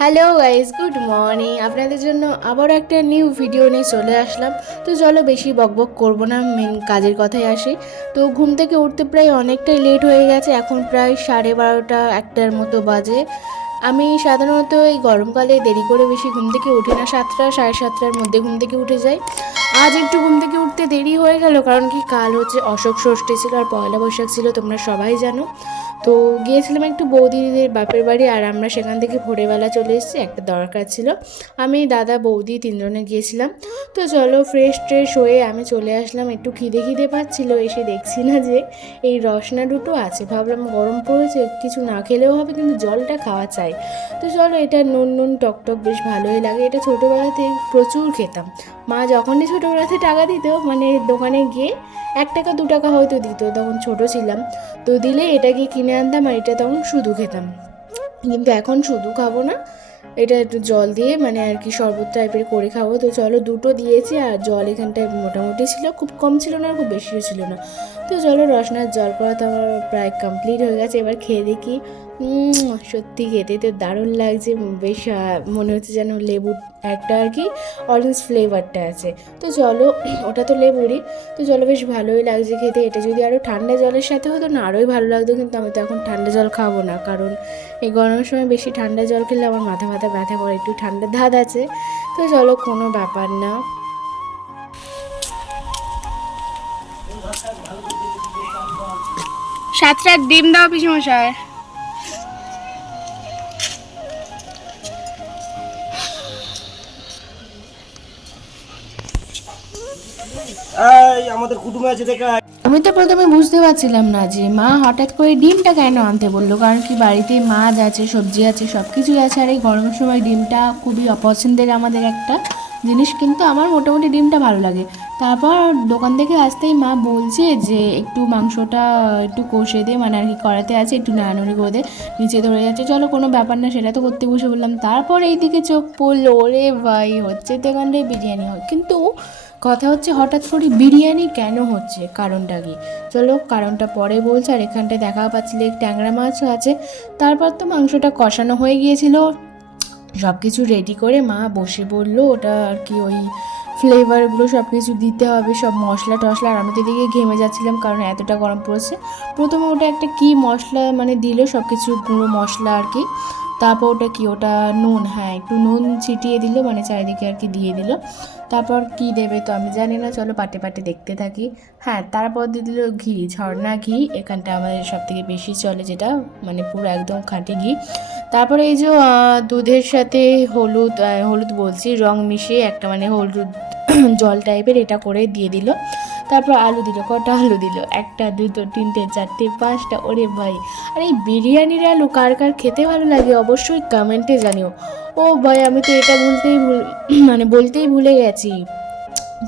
Hello guys, good morning. আপনাদের জন্য আবার একটা নিউ ভিডিও নিয়ে চলে আসলাম। তো চলো বেশি বকবক করবো না, মেন কাজের কথায় আসি। তো ঘুম থেকে উঠতে প্রায় অনেকটাই লেট হয়ে গেছে, এখন প্রায় 12:30 একটার মতো বাজে। আমি সাধারণত এই গরমকালে দেরি করে বেশি ঘুম থেকে উঠি না, 7টা 7:30-র মধ্যে ঘুম থেকে উঠে যাই। আজ একটু ঘুম থেকে উঠতে দেরি হয়ে গেল, কারণ কি কাল হচ্ছে অশোক ষষ্ঠী ছিল আর পয়লা বৈশাখ ছিল, তোমরা সবাই জানো। তো গিয়েছিলাম একটু বৌদিদের বাপের বাড়ি, আর আমরা সেখান থেকে ভোরবেলা চলে এসেছি, একটা দরকার ছিল। আমি দাদা বৌদি তিনজনে গিয়েছিলাম। তো চলো ফ্রেশ ট্রেশ হয়ে আমি চলে আসলাম, একটু খিদে খিদে পাচ্ছিল, এসে দেখছি না যে এই রসনা দুটো আছে। ভাবলাম গরম পড়েছে, কিছু না খেলেও হবে, কিন্তু জলটা খাওয়া চাই। তো চলো, এটা নুন নুন টক টক বেশ ভালোই লাগে, এটা ছোটোবেলাতে প্রচুর খেতাম। মা যখনই ছোটোবেলাতে টাকা দিত, মানে দোকানে গিয়ে 1 টাকা 2 টাকা হয়তো দিত, তখন ছোট ছিলাম। তো দিলে এটাকে কিনে আনতাম, আর এটা তখন শুধু খেতাম। কিন্তু এখন শুধু খাবো না, এটা একটু জল দিয়ে মানে আর কি শরবত টাইপের করে খাবো। তো চলো, দুটো দিয়েছি, আর জল এখানটায় মোটামুটি ছিল, খুব কম ছিল না আর খুব বেশিও ছিল না। তো চলো, রসনার জল করা তো আমার প্রায় কমপ্লিট হয়ে গেছে, এবার খেয়ে দেখি। সত্যি খেতে তো দারুণ লাগছে, বেশ মনে হচ্ছে যেন লেবু একটা আর কি অরেঞ্জ ফ্লেভারটা আছে। তো চলো, ওটা তো লেবুরই। তো চলো, বেশ ভালোই লাগছে খেতে। এটা যদি আরও ঠান্ডা জলের সাথে হতো না, আরোই ভালো লাগতো, কিন্তু আমি তো এখন ঠান্ডা জল খাবো না, কারণ এই গরমের সময় বেশি ঠান্ডা জল খেলে আমার মাথা মাথা ব্যথা করে, একটু ঠান্ডা ধাত আছে। তো চলো, কোনো ব্যাপার না। সাতটা ডিম দাও পিসমশাই। আমাদের কুটুমে আছে দেখা। আমি তো প্রথমে বুঝতে পারছিলাম না যে মা হঠাৎ করে ডিমটা কেন আনতে বললো, কারণ কি বাড়িতে মাছ আছে, সবজি আছে, সব কিছুই আছে, আর এই গরমের সময় ডিমটা খুবই অপছন্দের আমাদের একটা জিনিস, কিন্তু আমার মোটামুটি ডিমটা ভালো লাগে। তারপর দোকান থেকে আসতেই মা বলছে যে একটু মাংসটা একটু কষে দে, মানে আর কি কড়াতে আছে, একটু নাড়ানুড়ি করে দে, নিচে ধরে যাচ্ছে। চলো, কোনো ব্যাপার না, সেটা তো করতে বসে বললাম। তারপর এইদিকে চোখ পড়লো, ওরে ভাই, হচ্ছে তো এখানটায় বিরিয়ানি হয়, কিন্তু কথা হচ্ছে হঠাৎ করে বিরিয়ানি কেন হচ্ছে, কারণটা কি? চলো, কারণটা পরে বলছে। আর এখানটায় দেখা পাচ্ছিলে ট্যাংরা মাছও আছে। তারপর তো মাংসটা কষানো হয়ে গিয়েছিল, সব কিছু রেডি করে মা বসে বললো ওটা আর কি ওই ফ্লেভারগুলো সব কিছু দিতে হবে, সব মশলা টশলা। আর আমি তো এদিকে ঘেমে যাচ্ছিলাম, কারণ এতটা গরম পড়েছে। প্রথমে ওটা একটা কি মশলা মানে দিল, সব কিছু গুঁড়ো মশলা আর কি। তারপর ওটা কি, ওটা নুন, হ্যাঁ একটু নুন ছিটিয়ে দিল, মানে চারিদিকে আর কি দিয়ে দিল। তারপর কি দেবে তো আমি জানি না, চলো পাটে পাটে দেখতে থাকি। হ্যাঁ, তারপর দিয়ে দিল ঘি, ঝর্ণা ঘি, এখানটা আমাদের সব থেকে বেশি চলে যেটা, মানে পুরো একদম খাঁটি ঘি। তারপরে এই যে দুধের সাথে হলুদ, হলুদ বলছি, রং মিশিয়ে একটা মানে হলুদ জল টাইপের এটা করে দিয়ে দিল। তারপর আলু দিল, কটা আলু দিল, একটা দুটো তিনটে চারটে পাঁচটা, ওরে ভাই! আর এই বিরিয়ানির আলু কার কার খেতে ভালো লাগে অবশ্যই কমেন্টে জানিও। ও ভাই, আমি তো এটা মানে বলতেই ভুলে গেছি,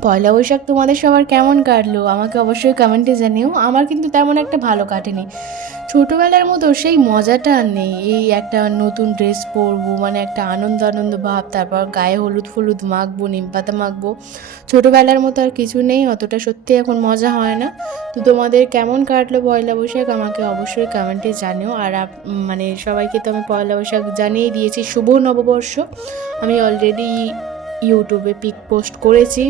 পয়লা বৈশাখ তোমাদের সবার কেমন কাটলো আমাকে অবশ্যই কমেন্টে জানিও। আমার কিন্তু তেমন একটা ভালো কাটেনি, ছোটোবেলার মতো সেই মজাটা আর নেই। এই একটা নতুন ড্রেস পরবো, মানে একটা আনন্দ আনন্দ ভাব, তারপর গায়ে হলুদ ফলুদ মাখবো, নিম পাতা মাখবো, ছোটোবেলার মতো আর কিছু নেই, অতটা সত্যি এখন মজা হয় না। তো তোমাদের কেমন কাটলো পয়লা বৈশাখ আমাকে অবশ্যই কমেন্টে জানিও। আর মানে সবাইকে তো আমি পয়লা বৈশাখ জানিয়ে দিয়েছি, শুভ নববর্ষ। আমি অলরেডি ইউটিউবে পিক পোস্ট করেছি,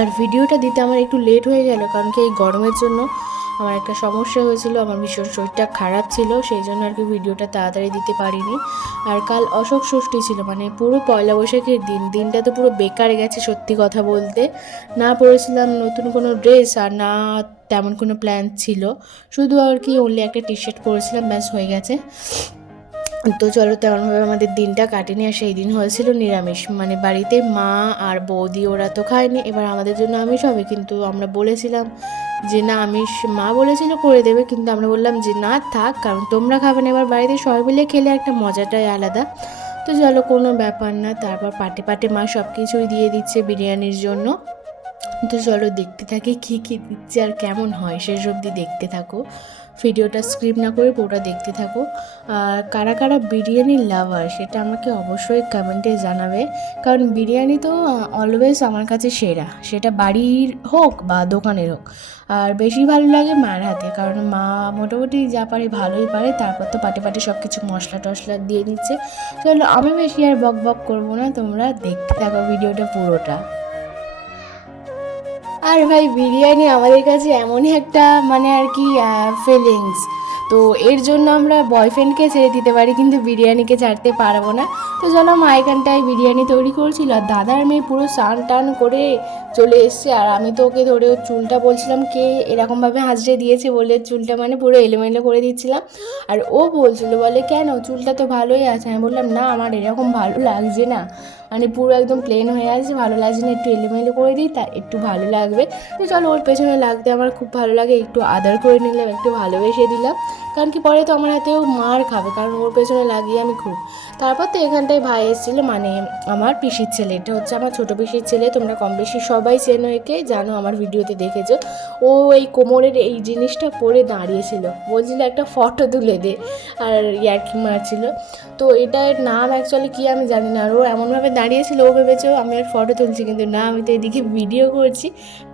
আর ভিডিওটা দিতে আমার একটু লেট হয়ে গেল, কারণ কি এই গরমের জন্য আমার একটা সমস্যা হয়েছিল, আমার ভীষণ শরীরটা খারাপ ছিল, সেই জন্য আর কি ভিডিওটা তাড়াতাড়ি দিতে পারিনি। আর কাল অশোক ষষ্ঠী ছিল, মানে পুরো পয়লা বৈশাখের দিনটা তো পুরো বেকার গেছে সত্যি কথা বলতে। না পরেছিলাম নতুন কোনো ড্রেস, আর না তেমন কোনো প্ল্যান ছিল, শুধু আর কি অনলি একটা টি শার্ট পরেছিলাম, ব্যাস হয়ে গেছে। তো চলো, তেমনভাবে আমাদের দিনটা কাটেনি। আর সেই দিন হয়েছিল নিরামিষ, মানে বাড়িতে মা আর বৌদি ওরা তো খায়নি, এবার আমাদের জন্য আমিষ হবে, কিন্তু আমরা বলেছিলাম যে না আমিষ, মা বলেছিল করে দেবে, কিন্তু আমরা বললাম যে না থাক, কারণ তোমরা খাবে না, এবার বাড়িতে সবাই মিলে খেলে একটা মজাটাই আলাদা। তো চলো, কোনো ব্যাপার না। তারপর পাটে পাটে মা সব কিছুই দিয়ে দিচ্ছে বিরিয়ানির জন্য। তো চলো দেখতে থাকি কী কী দিচ্ছে আর কেমন হয়, শেষ অবধি দেখতে থাকো। ভিডিওটা স্ক্রিপ্ট না করে পুরোটা দেখতে থাকো। আর কারা কারা বিরিয়ানির লাভার সেটা আমাকে অবশ্যই কমেন্টে জানাবে, কারণ বিরিয়ানি তো অলওয়েজ আমার কাছে সেরা, সেটা বাড়ির হোক বা দোকানের হোক। আর বেশি ভালো লাগে মায়ের হাতে, কারণ মা মোটামুটি যা পারে ভালোই পারে, তারপর তো পাটে পাটে সব কিছু মশলা টশলা দিয়ে দিচ্ছে। চলো আমি বেশি আর বক বক করবো না, তোমরা দেখতে থাকো ভিডিওটা পুরোটা। আর ভাই বিরিয়ানি আমাদের কাছে এমনই একটা মানে আর কি ফিলিংস, তো এর জন্য আমরা বয়ফ্রেন্ডকে ছেড়ে দিতে পারি কিন্তু বিরিয়ানিকে ছাড়তে পারবো না। তো চলো মা এখানটায় বিরিয়ানি তৈরি করছিল, আর দাদার মেয়ে পুরো স্নান টান করে চলে এসছে, আর আমি তো ওকে ধরে ওর চুলটা বলছিলাম কে এরকমভাবে হাজড়ে দিয়েছে বলে, চুলটা মানে পুরো এলোমেলো করে দিচ্ছিলাম। আর ও বলছিল বলে কেন চুলটা তো ভালোই আছে, আমি বললাম না আমার এরকম ভালো লাগছে না, মানে পুরো একদম প্লেন হয়ে আছে, ভালো লাগছে না, একটু এলোমেলো করে দিই তা একটু ভালো লাগবে। তো চলো ওর পেছনে লাগতে আমার খুব ভালো লাগে, একটু আদর করে নিলাম, একটু ভালোবেসে দিলাম, কারণ কি পরে তো আমার হাতেও মার খাবে, কারণ ওর পেছনে লাগিয়ে আমি খুব। তারপর তো এখানটায় ভাই এসেছিলো, মানে আমার পিসির ছেলে, এটা হচ্ছে আমার ছোটো পিসির ছেলে, তোমরা কম বেশি সবাই চেনো একে, জানো আমার ভিডিওতে দেখেছো। ও এই কোমরের এই জিনিসটা পরে দাঁড়িয়েছিল, বলছিল একটা ফটো তুলে দে, আর ইয়ার্কি মারছিল। তো এটার নাম অ্যাকচুয়ালি কী আমি জানি না, আর ও এমনভাবে দাঁড়িয়েছিল, ও ভেবেছে আমি আর ফটো তুলছি, কিন্তু না আমি তো এদিকে ভিডিও করছি।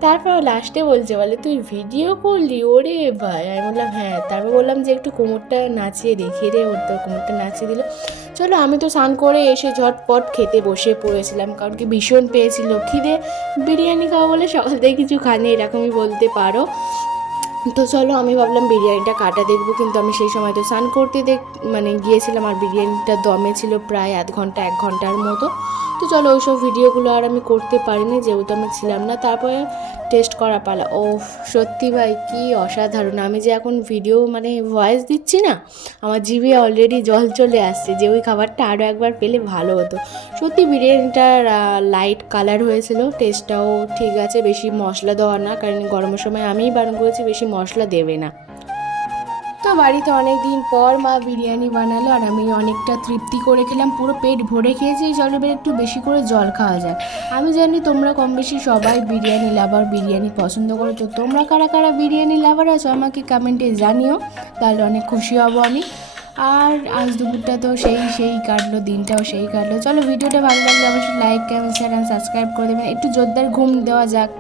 তারপর লাস্টে বলছে বলে তুই ভিডিও করলি, ওরে ভাই, আমি বললাম হ্যাঁ। তারপর বললাম যে একটু কোমরটা নাচিয়ে দেখি রে, ওর তো কোমরটা নাচিয়ে দিল। চলো আমি তো স্নান করে এসে ঝটপট খেতে বসে পড়েছিলাম, কারণ কি ভীষণ পেয়েছিল খিদে, বিরিয়ানি খাওয়া বলে সকাল থেকে কিছু খানি এরকমই বলতে পারো। তো চলো আমি ভাবলাম বিরিয়ানিটা কাটা দেখবো, কিন্তু আমি সেই সময় তো স্নান করতে মানে গিয়েছিলাম, আর বিরিয়ানিটা দমে ছিল প্রায় আধ ঘন্টা 1 ঘন্টার মতো। তো চলো ওইসব ভিডিওগুলো আর আমি করতে পারিনি যেহেতু আমি ছিলাম না। তারপরে টেস্ট করা পালা, ও সত্যি ভাই কি অসাধারণ, আমি যে এখন ভিডিও মানে ভয়েস দিচ্ছি না, আমার জিভে অলরেডি জল চলে আসছে যে ওই খাবারটা আরও একবার পেলে ভালো হতো। সত্যি বিরিয়ানিটার লাইট কালার হয়েছিল, টেস্টটাও ঠিক আছে, বেশি মশলা দেওয়া না, কারণ গরমের সময় আমিই বারণ করেছি বেশি মশলা দেবে না। তো বাড়িতে অনেক দিন পর মা বিরিয়ানি বানালো, আর আমি অনেকটা তৃপ্তি করে খেলাম, পুরো পেট ভরে খেয়েছি। চলো এবার একটু বেশি করে জল খাওয়া যায়। আমি জানি তোমরা কম বেশি সবাই বিরিয়ানি লাভার, বিরিয়ানি পছন্দ করো, তো তোমরা কারা কারা বিরিয়ানি লাভার আছো আমাকে কমেন্টে জানিও, তাহলে অনেক খুশি হব আমি। আর আজ দুপুরটা তো সেই কাটলো, দিনটাও সেই কাটলো। চলো ভিডিওটা ভালো লাগলে অবশ্যই like, comment, share and subscribe করে দেবেন, একটু জোরদার ঘুম দেওয়া যাক।